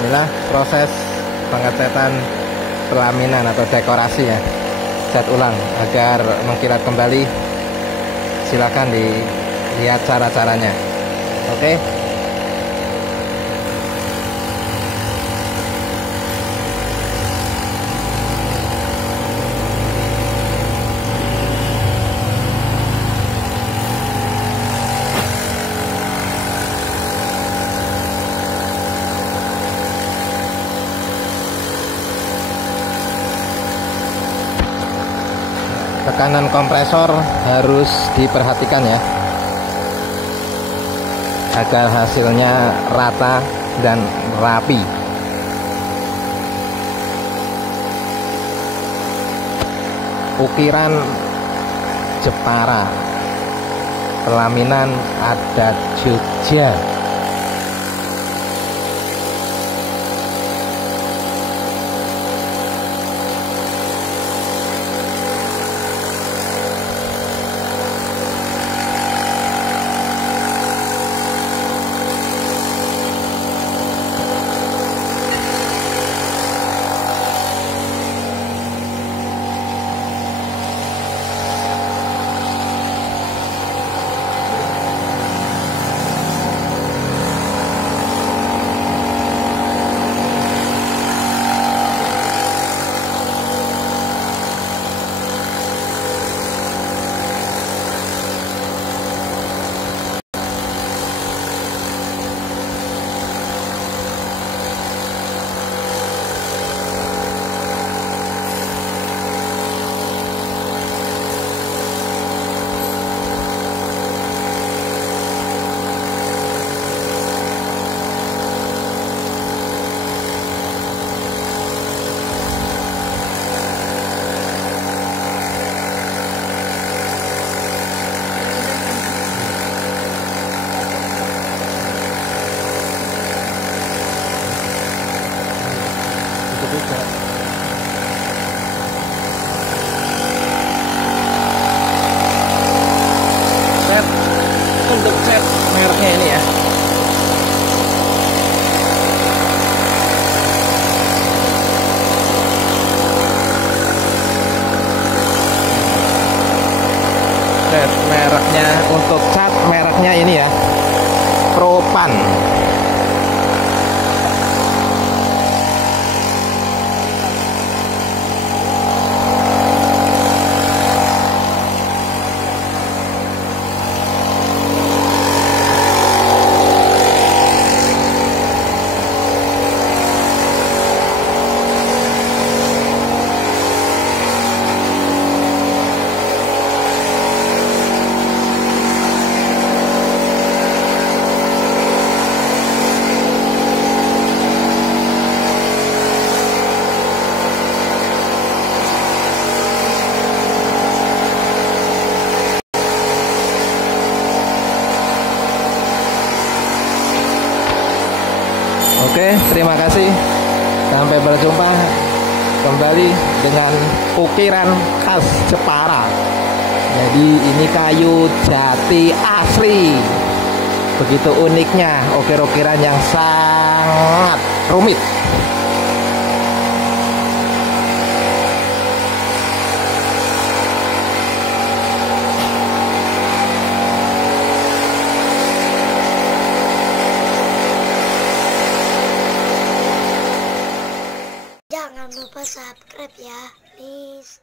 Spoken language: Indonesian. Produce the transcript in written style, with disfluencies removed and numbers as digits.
Inilah proses pengetetan pelaminan atau dekorasi ya, cat ulang agar mengkilat kembali. Silakan dilihat cara-caranya. Oke. Tekanan kompresor harus diperhatikan ya, agar hasilnya rata dan rapi. Ukiran Jepara, pelaminan adat Jogja. Untuk set mereknya ini ya, set mereknya, untuk cat mereknya ini ya, Propan. Oke, terima kasih. Sampai berjumpa kembali dengan ukiran khas Jepara. Jadi ini kayu jati asli. Begitu uniknya ukir-ukiran yang sangat rumit. Jangan lupa subscribe ya, please.